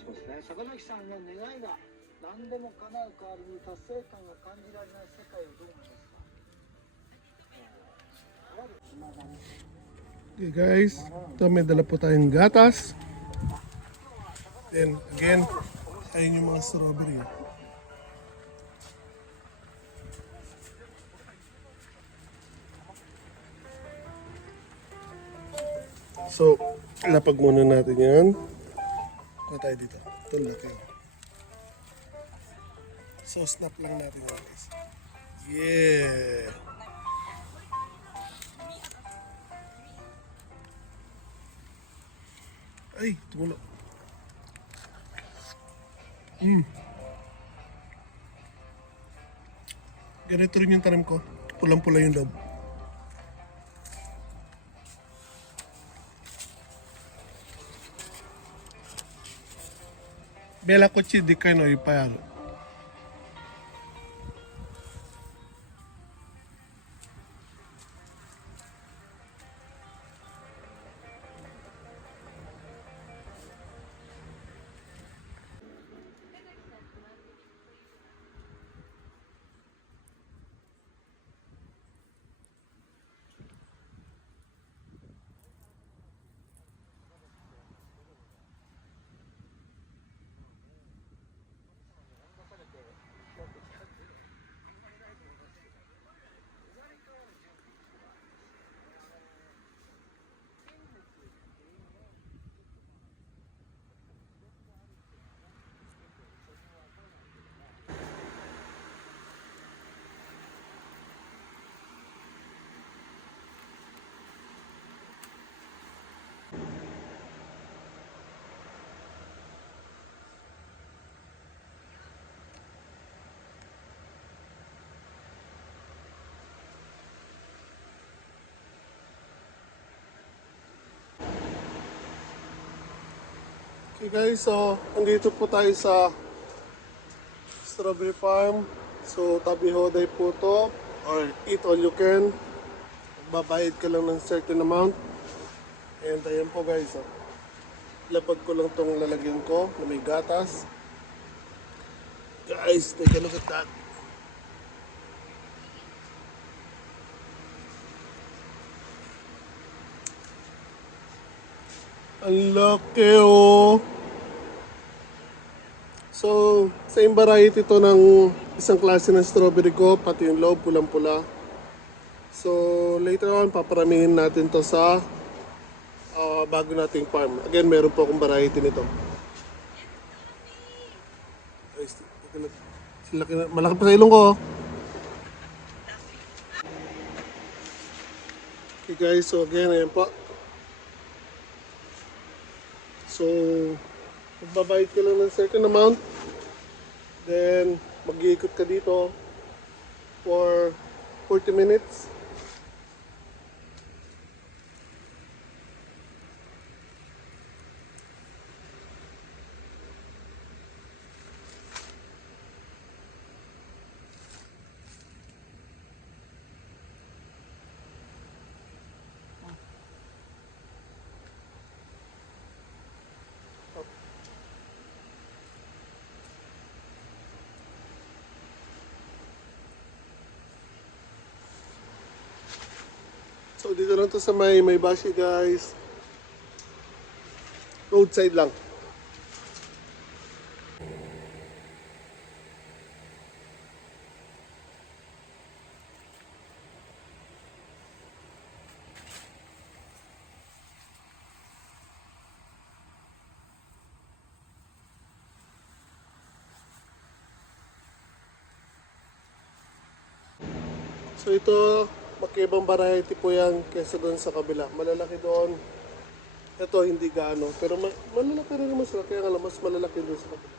しますね。坂崎さんの願いが何でも叶う代わりに達成感が感じられない世界をどう思いますか？ Okay guys, ito may dala po tayong gatas. Then again, ayun yung mga strawberry. So, lapag muna natin yan. Kuha tayo dito. Ito laki. So, snap lang natin yan guys. Yeah! Ay, tumulo. Ganito rin yung tanim ko. Pulang-pula yung loob. Bella cochi di kayo ipayalo. Okay guys, so andito po tayo sa strawberry farm. So tabi hoday po to, or eat all you can. Babayad ka lang ng certain amount. And ayan po guys, so, lapag ko lang tong lalagyan ko na may gatas. Guys, take a look at that. Ang laki oh. So, same variety to ng isang klase ng strawberry ko, pati yung loob pulang-pula. So, later on, paparamihin natin to sa bago nating farm. Again, meron po akong variety nito. Malaki pa sa ilong ko. Okay guys, so again, ayan po. So, magbabayad ka lang ng certain amount. Then, mag-iikot ka dito for 40 minutes. So dito lang to sa may bashi guys. Roadside lang. So ito, magkaibang variety po yan kaysa doon sa kabila. Malalaki doon. Ito hindi gaano. Pero malalaki rin naman sila. Kaya nga lang, mas malalaki doon sa kabila.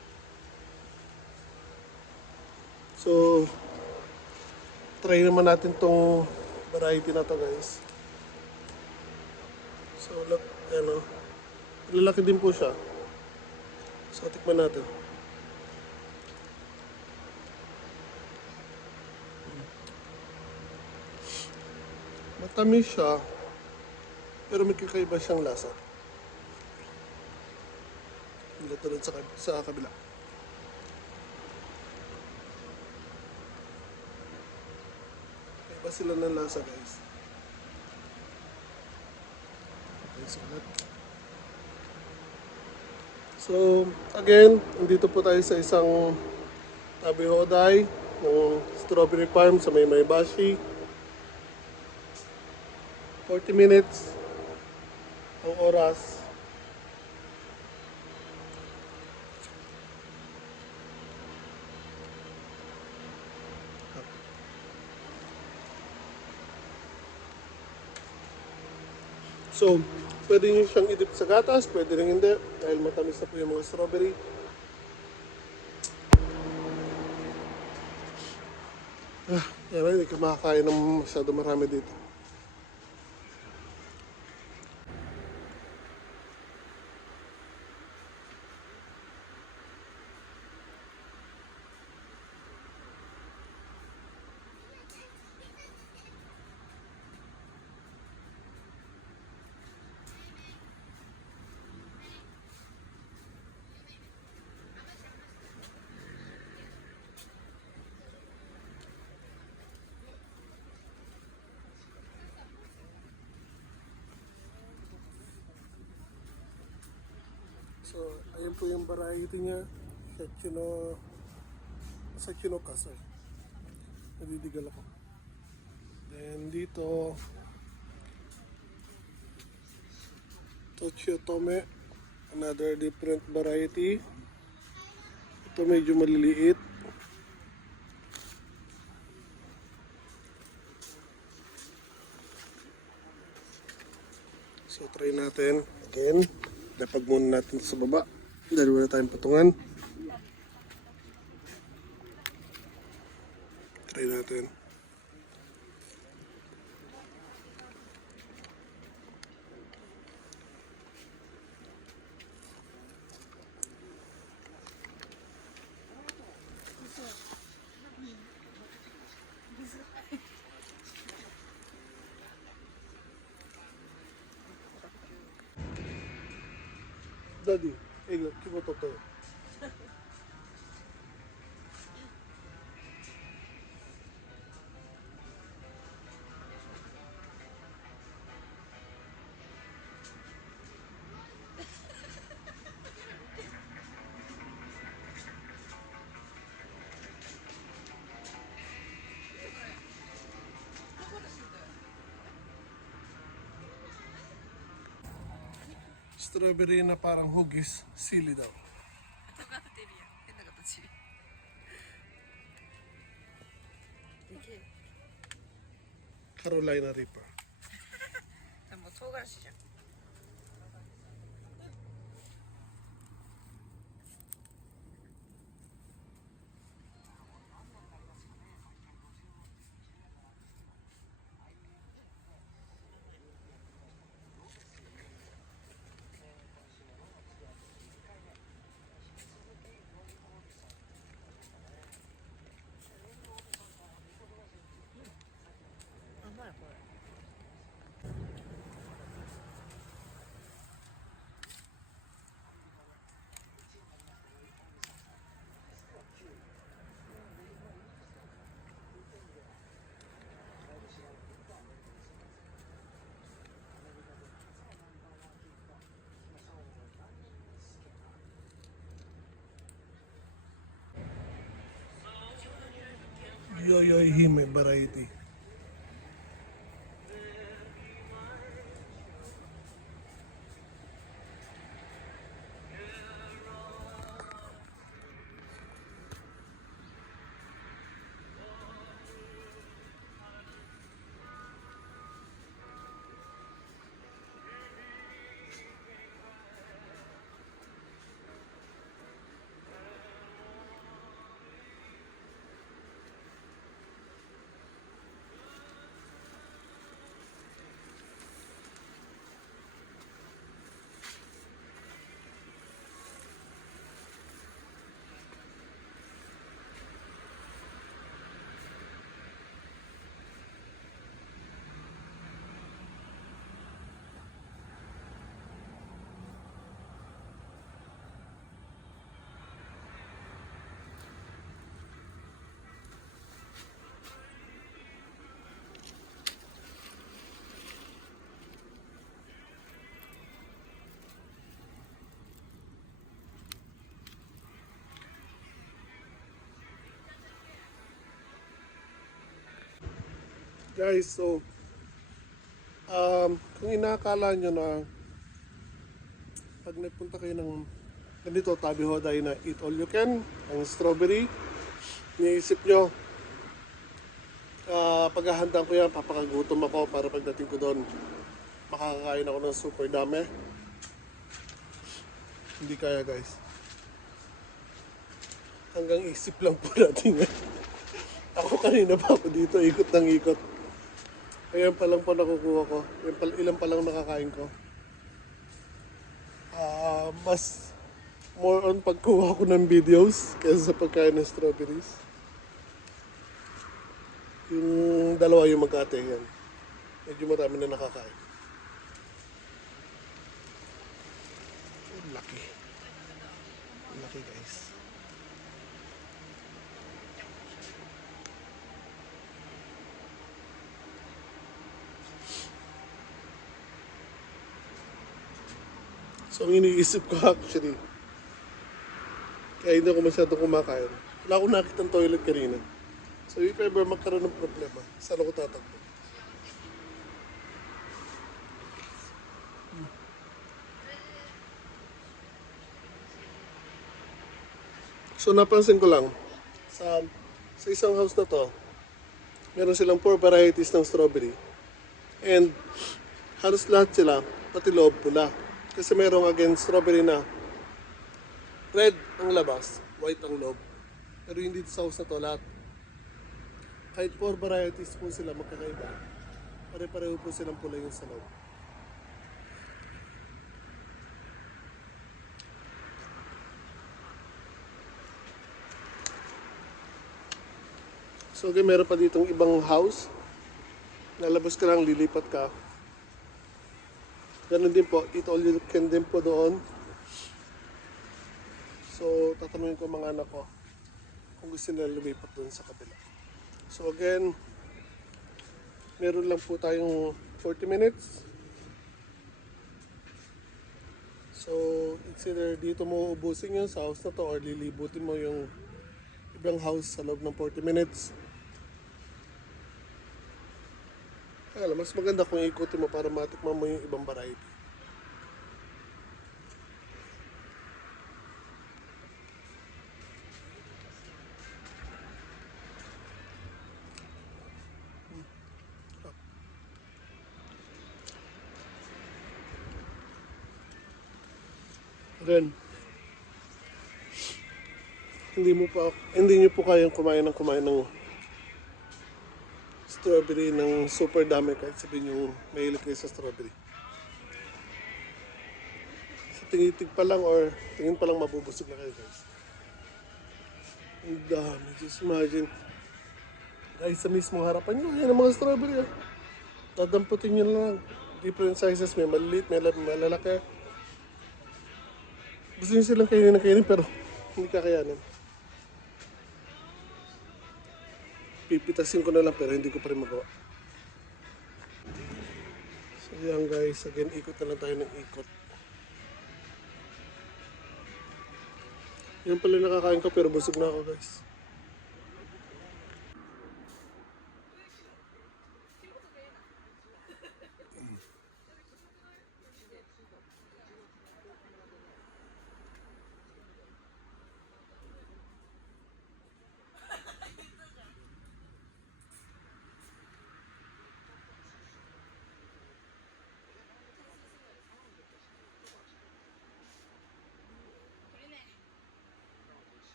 So, try naman natin tong variety na to guys. So, look, ano. Malalaki din po siya. So, tikman natin. Matamis siya, pero may kakaiba siyang lasa. Hindi tulad sa kabila. Kaiba sila ng lasa guys. Okay, so, again, nandito po tayo sa isang tabi hoday ng strawberry farm sa Maymaybashi. 40 minutes ang oras. So, pwede nyo siyang idip sa gatas, pwede rin hindi, dahil matamis na po yung mga strawberry. Hindi ka makakain ng masyado marami dito. So, ayun po yung variety niya. Sachino Kasay. Nadidigal ako. Then dito, Tochio Tome. Another different variety. Ito medyo maliliit. So, try natin. Again. Lapag muna natin sa baba dahil wala tayong patungan. Try natin. Daddy, kimototo. Strawberry na parang hugis, sili daw. Carolina Reaper. Yoyoy Hime variety. Guys, so kung inakala nyo na pag nagpunta kayo ng ganito, Tabi Hoday na eat all you can, ang strawberry, iniisip nyo, paghahandaan ko yan, papakagutom ako para pagdating ko doon, makakakain ako ng super dami. Hindi kaya guys. Hanggang isip lang po natin yan. Ako kanina pa ako dito, ikot ng ikot. Ayan pa lang po nakukuha ko. Ilan pa lang nakakain ko. Mas more on pagkuha ko ng videos kaysa sa pagkain ng strawberries. Yung dalawa yung magkate yan. Medyo marami na nakakain. Lucky. Lucky guys. So, ang iniisip ko actually, kaya hindi ako masyadong kumakain. Wala akong nakitang toilet kanina. So, if ever magkaroon ng problema, saan ako tatakbo? So, napansin ko lang, sa isang house na to, meron silang 4 varieties ng strawberry. And halos lahat sila, pati loob pula. Kasi merong again strawberry na red ang labas, white ang loob. Pero hindi sa house na to lahat. Kahit 4 varieties po sila magkakaiba, pare-pareho po silang pula yung sa loob. So okay, meron pa ditong ibang house. Lalabas ka lang, lilipat ka. Ganun din po, eat all you can din po doon. So, tatanungin ko mga anak ko kung gusto nila lumipat doon sa kabila. So again, meron lang po tayong 40 minutes. So, it's either dito mo ubusin yun sa house na to or lilibutin mo yung ibang house sa loob ng 40 minutes. Kaya mas maganda kung ikutin mo para matikman mo yung ibang variety. Then, hindi niyo po kayang kumain ng strawberry ng super dami kahit sabihin yung mahilig kayo sa strawberry. Sa tingitig pa lang or tingin pa lang mabubusog na kayo guys. Ang dami, just imagine. Guys, sa mismong harapan nyo, yan ang mga strawberry. Dadamputin nyo lang. Different sizes, may maliliit, may malalaki. Gusto nyo silang kainin pero hindi kakayanin. Pipitasin ko na lang pero hindi ko pa rin magawa. So yan guys, again, ikot na lang tayo ng ikot. Yan pala nakakain ko pero busog na ako guys.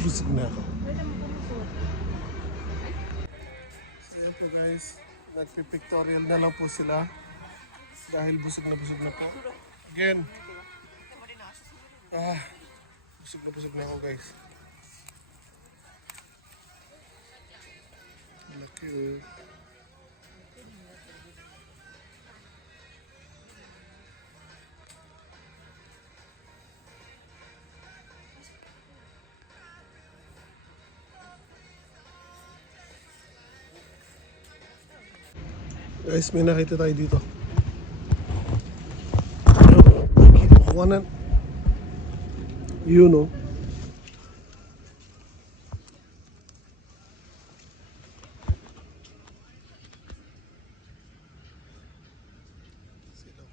Busog na ako. So yun po guys, nagpipictorial na lang po sila dahil busog na po. Again, busog na ako guys. Laki. Guys, may nakita tayo dito. Kuhanan. Yun, oh. Sila.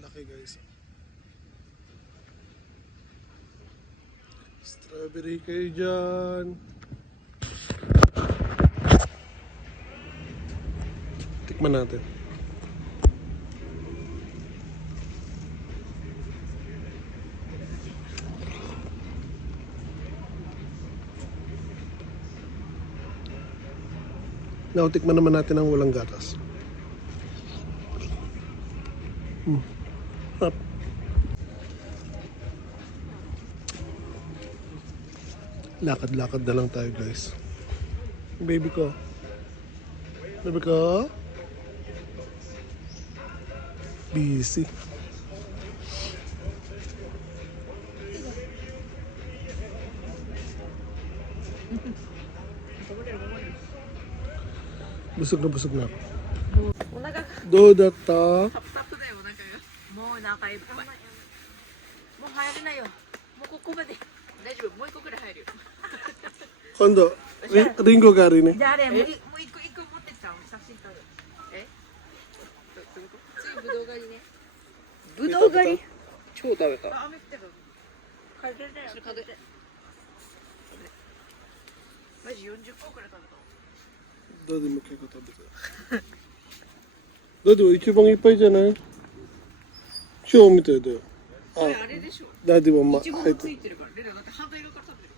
Laki, guys. Strawberry kayo dyan. Tikman natin. Now, tikman naman natin ang walang gatas. Sarap. Lakad-lakad na lang tayo, guys. Baby ko. Baby ko. Busy. Busog na busog na ako. お腹が どうだった？タプタプだよお腹がもうお腹いっぱいもう入れないよもうここまで大丈夫もう一個くらい入るよ今度、リンゴがあるね。じゃああれもう一個持ってきた写真撮るえ次ぶどう狩りねぶどう狩り超食べた。あ雨降ってる風だよ風マジ40個くらい食べたダディも結構食べた。ダディは一番いっぱいじゃない？今日みたいだよ。これあれでしょダディはいちごも入ってる。ついてるからレナだって反対側から食べてる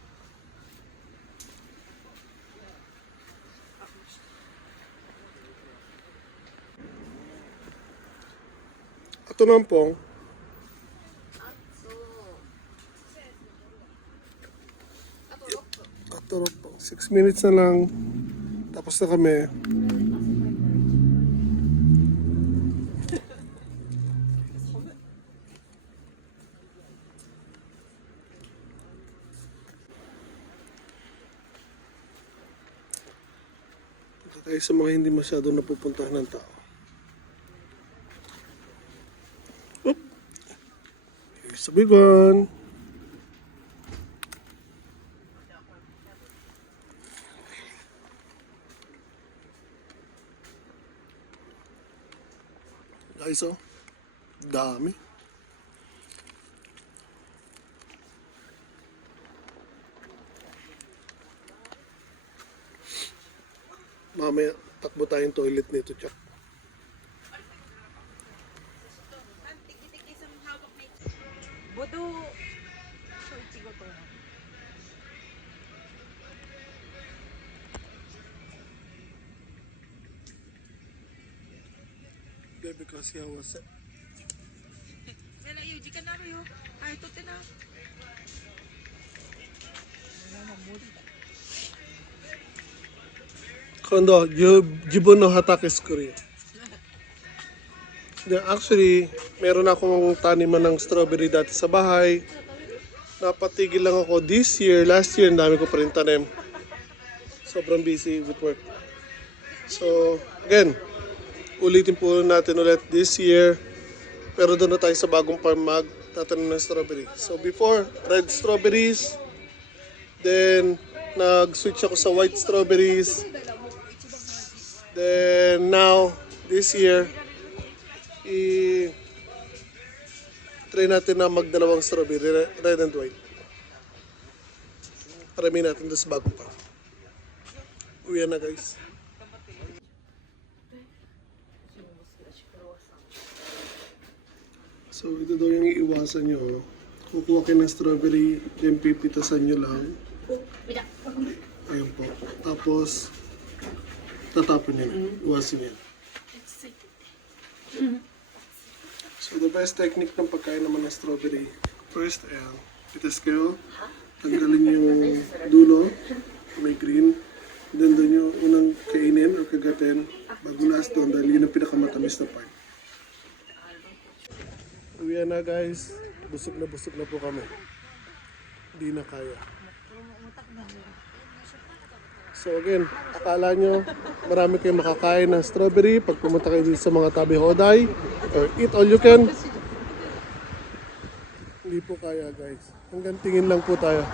あと何本？あと6本。6 minutes na lang. Tapos na kami. Punta tayo sa mga hindi masyado napupuntahan ng tao. Oop! Here's the big one. Guys, oh. Dami. Mamaya, takbo tayong toilet nito, Chuck. Budo so ichigo to Because he was Nela iyo時間あるよはい取ってな今度、自分の畑作るよ。Actually, meron akong taniman ng strawberry dati sa bahay. Napatigil lang ako this year. Last year, ang dami ko pa rin tanim. Sobrang busy with work. So, again, ulitin po natin ulit this year. Pero doon na tayo sa bagong farm magtatanim ng strawberry. So, before, red strawberries. Then, nag-switch ako sa white strawberries. Then, now, this year, try natin na magdalawang strawberry, red and white. Parami natin doon sa bagong farm. Uwi na, guys. So, ito daw yung iiwasan nyo. Kukuha kayo ng strawberry, then pipitasan nyo lang. Ayun po. Tapos, tatapon nyo na. Iwasan nyo. So, the best technique ng pagkain naman ng strawberry. First, ayan. Pitas kayo. Tanggalin yung dulo. May green. Then, doon yung unang kainin o kagatin. Bago last doon, dahil yun ang pinakamatamis na part. Uwi na, guys. Busog na po kami. Hindi na kaya. So again, akala nyo marami kayong makakain ng strawberry pag pumunta kayo dito sa mga tabi Hoday or eat all you can. Hindi po kaya guys. Hanggang tingin lang po tayo.